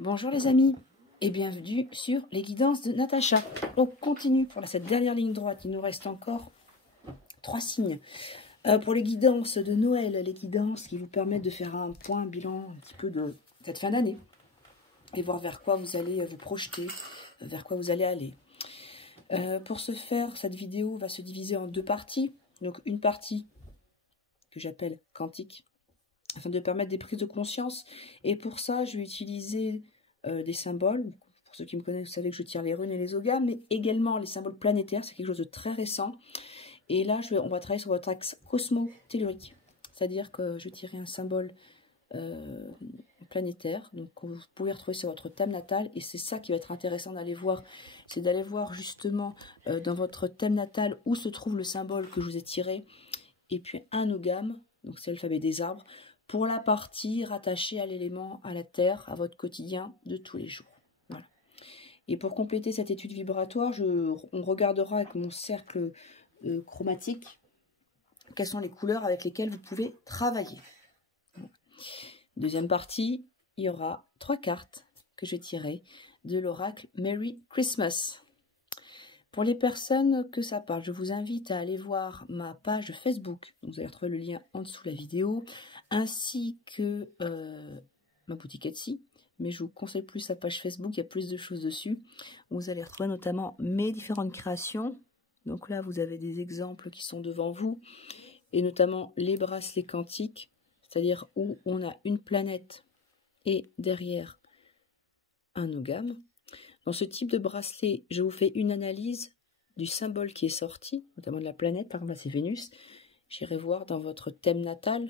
Bonjour les amis et bienvenue sur les guidances de Natacha. On continue pour cette dernière ligne droite, il nous reste encore 3 signes. Pour les guidances de Noël, les guidances qui vous permettent de faire un point, un bilan un petit peu de cette fin d'année et voir vers quoi vous allez vous projeter, vers quoi vous allez aller. Pour ce faire, cette vidéo va se diviser en 2 parties. Donc une partie que j'appelle quantique, afin de permettre des prises de conscience. Et pour ça, je vais utiliser des symboles. Pour ceux qui me connaissent, vous savez que je tire les runes et les ogas, mais également les symboles planétaires. C'est quelque chose de très récent. Et là, on va travailler sur votre axe cosmo-tellurique. C'est-à-dire que je tirerai un symbole planétaire. Donc, vous pouvez retrouver sur votre thème natal. Et c'est ça qui va être intéressant d'aller voir. C'est d'aller voir justement dans votre thème natal où se trouve le symbole que je vous ai tiré. Et puis un ogam, donc c'est l'alphabet des arbres, pour la partie rattachée à l'élément, à la terre, à votre quotidien de tous les jours. Voilà. Et pour compléter cette étude vibratoire, on regardera avec mon cercle chromatique quelles sont les couleurs avec lesquelles vous pouvez travailler. Deuxième partie, il y aura 3 cartes que je vais tirer de l'oracle Merry Christmas. Pour les personnes que ça parle, je vous invite à aller voir ma page Facebook. Donc vous allez retrouver le lien en dessous de la vidéo, ainsi que ma boutique Etsy. Mais je vous conseille plus la page Facebook, il y a plus de choses dessus. Vous allez retrouver notamment mes différentes créations. Donc là, vous avez des exemples qui sont devant vous, et notamment les bracelets quantiques, c'est-à-dire où on a une planète et derrière un ogam. Dans ce type de bracelet, je vous fais une analyse du symbole qui est sorti, notamment de la planète, par exemple là c'est Vénus. J'irai voir dans votre thème natal,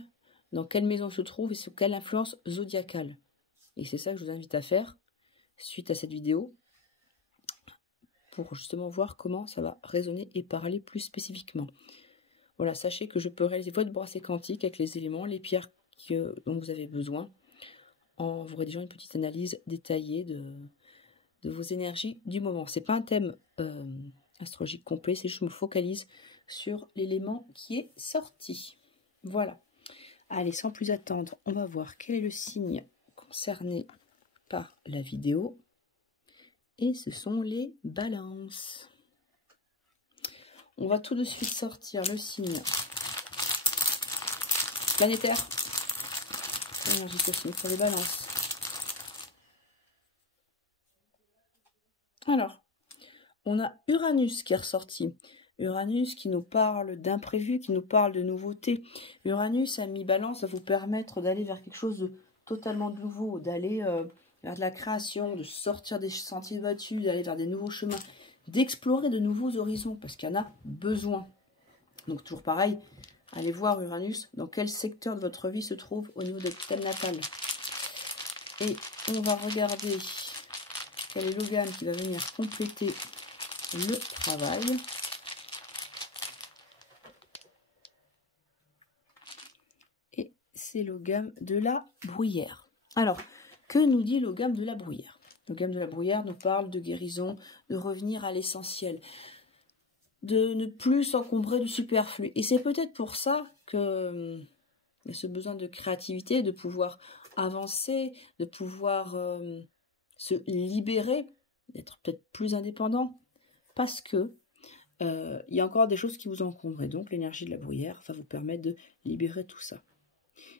dans quelle maison se trouve et sous quelle influence zodiacale. Et c'est ça que je vous invite à faire, suite à cette vidéo, pour justement voir comment ça va résonner et parler plus spécifiquement. Voilà, sachez que je peux réaliser votre bracelet quantique avec les éléments, les pierres dont vous avez besoin, en vous rédigeant une petite analyse détaillée de vos énergies du moment. C'est pas un thème astrologique complet, c'est juste que je me focalise sur l'élément qui est sorti. Voilà. Allez, sans plus attendre, on va voir quel est le signe concerné par la vidéo. Et ce sont les balances. On va tout de suite sortir le signe planétaire. L'énergie cosmique pour les balances. Alors, on a Uranus qui est ressorti. Uranus qui nous parle d'imprévu, qui nous parle de nouveautés. Uranus a mis balance à vous permettre d'aller vers quelque chose de totalement nouveau, d'aller vers de la création, de sortir des sentiers battus, d'aller vers des nouveaux chemins, d'explorer de nouveaux horizons, parce qu'il y en a besoin. Donc toujours pareil, allez voir Uranus, dans quel secteur de votre vie se trouve au niveau de votre thème natal. Et on va regarder quel est l'ogam qui va venir compléter le travail. Et c'est l'ogam de la bruyère. Alors, que nous dit l'ogam de la bruyère? L'ogam de la bruyère nous parle de guérison, de revenir à l'essentiel, de ne plus s'encombrer du superflu. Et c'est peut-être pour ça que y a ce besoin de créativité, de pouvoir avancer, de pouvoir se libérer, d'être peut-être plus indépendant, parce que il y a encore des choses qui vous encombrent. Et donc l'énergie de la bruyère va vous permettre de libérer tout ça.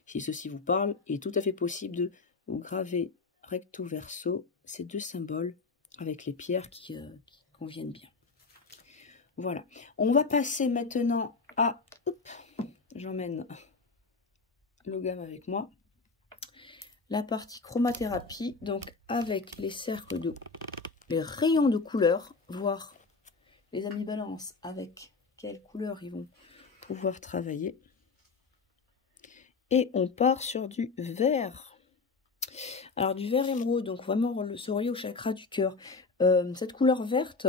Si ceci vous parle, il est tout à fait possible de vous graver recto verso ces 2 symboles avec les pierres qui conviennent bien. Voilà. On va passer maintenant à... J'emmène l'ogam avec moi. La partie chromathérapie, donc avec les cercles les rayons de couleurs, voir les amis balance avec quelles couleurs ils vont pouvoir travailler. Et on part sur du vert. Alors du vert émeraude, donc vraiment se relier au chakra du cœur. Cette couleur verte,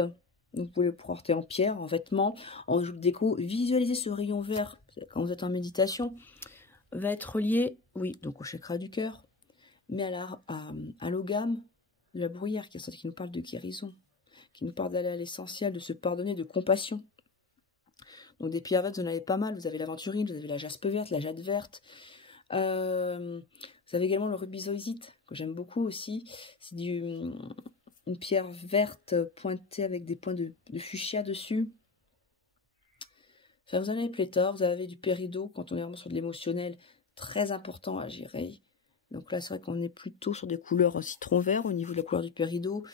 vous pouvez le porter en pierre, en vêtements, en joue de déco. Visualisez ce rayon vert quand vous êtes en méditation. Va être relié, oui, donc au chakra du cœur, mais à l'ogam de la bruyère qui nous parle de guérison, qui nous parle d'aller à l'essentiel, de se pardonner, de compassion. Donc des pierres vertes, vous en avez pas mal. Vous avez l'aventurine, vous avez la jaspe verte, la jade verte. Vous avez également le rubizoïsite que j'aime beaucoup aussi. C'est une pierre verte pointée avec des points de fuchsia dessus. Enfin, vous en avez pléthore. Vous avez du péridot quand on est vraiment sur de l'émotionnel, très important à gérer. Donc là, c'est vrai qu'on est plutôt sur des couleurs citron vert au niveau de la couleur du péridot.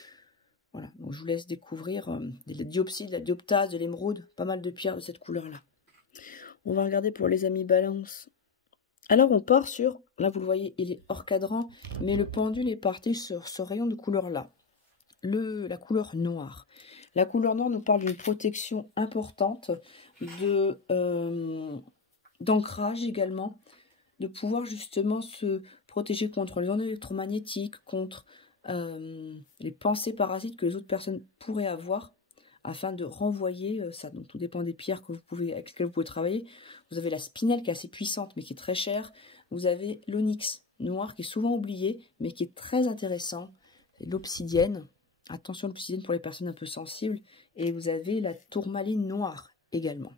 Voilà, donc je vous laisse découvrir de la diopsie, de la dioptase, de l'émeraude, pas mal de pierres de cette couleur-là. On va regarder pour les amis balance. Alors on part sur, là vous le voyez, il est hors cadran, mais le pendule est parti sur ce rayon de couleur-là. La couleur noire. La couleur noire nous parle d'une protection importante, d'ancrage également, de pouvoir justement se protéger contre les ondes électromagnétiques, contre les pensées parasites que les autres personnes pourraient avoir, afin de renvoyer ça. Donc tout dépend des pierres avec lesquelles vous pouvez travailler. Vous avez la spinelle qui est assez puissante mais qui est très chère. Vous avez l'onyx noir qui est souvent oublié mais qui est très intéressant. C'est l'obsidienne. Attention, l'obsidienne pour les personnes un peu sensibles. Et vous avez la tourmaline noire également.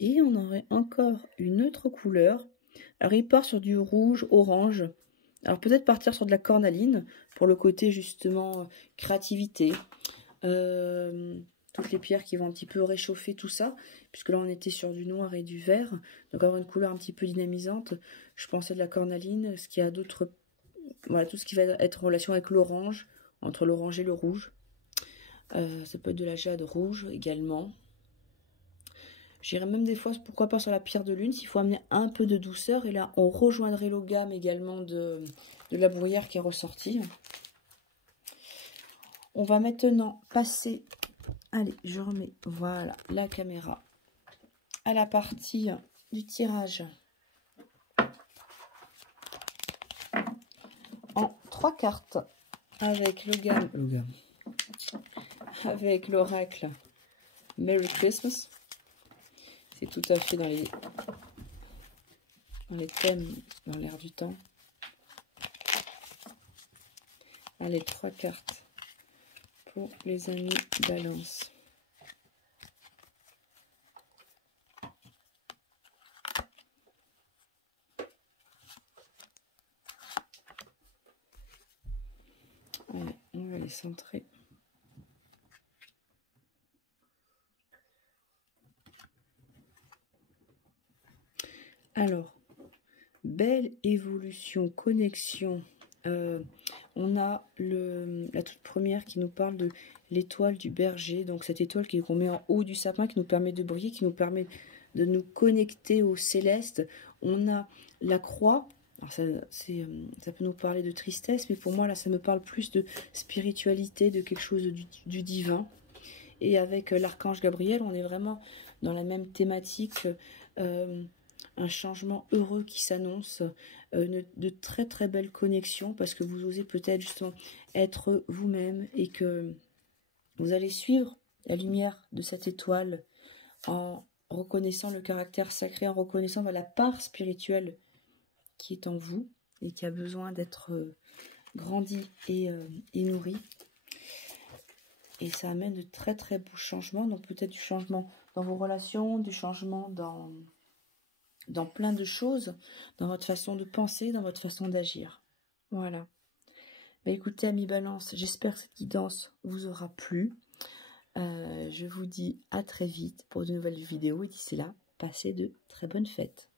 Et on aurait encore une autre couleur. Alors il part sur du rouge, orange. Alors peut-être partir sur de la cornaline pour le côté justement créativité. Toutes les pierres qui vont un petit peu réchauffer tout ça, puisque là on était sur du noir et du vert, donc avoir une couleur un petit peu dynamisante. Je pensais de la cornaline, ce qu'il y a d'autres, voilà, tout ce qui va être en relation avec l'orange, entre l'orange et le rouge. Ça peut être de la jade rouge également. J'irais même des fois, pourquoi pas sur la pierre de lune, s'il faut amener un peu de douceur. Et là, on rejoindrait le gamme également de la bruyère qui est ressortie. On va maintenant passer, allez, je remets, voilà, la caméra à la partie du tirage en 3 cartes avec avec l'oracle Merry Christmas. C'est tout à fait dans les thèmes, dans l'air du temps. Allez, 3 cartes pour les amis balance. Allez, on va les centrer. Alors, belle évolution, connexion. On a la toute première qui nous parle de l'étoile du berger. Donc cette étoile qu'on met en haut du sapin, qui nous permet de briller, qui nous permet de nous connecter au céleste. On a la croix. Alors ça peut nous parler de tristesse, mais pour moi là ça me parle plus de spiritualité, de quelque chose du divin. Et avec l'archange Gabriel, on est vraiment dans la même thématique. Un changement heureux qui s'annonce, de très très belles connexions, parce que vous osez peut-être justement être vous-même et que vous allez suivre la lumière de cette étoile en reconnaissant le caractère sacré, en reconnaissant la part spirituelle qui est en vous et qui a besoin d'être grandie et nourrie. Et ça amène de très très beaux changements, donc peut-être du changement dans vos relations, du changement dans plein de choses, dans votre façon de penser, dans votre façon d'agir. Voilà. Bah écoutez, amis balance, j'espère que cette guidance vous aura plu. Je vous dis à très vite pour de nouvelles vidéos et d'ici là, passez de très bonnes fêtes.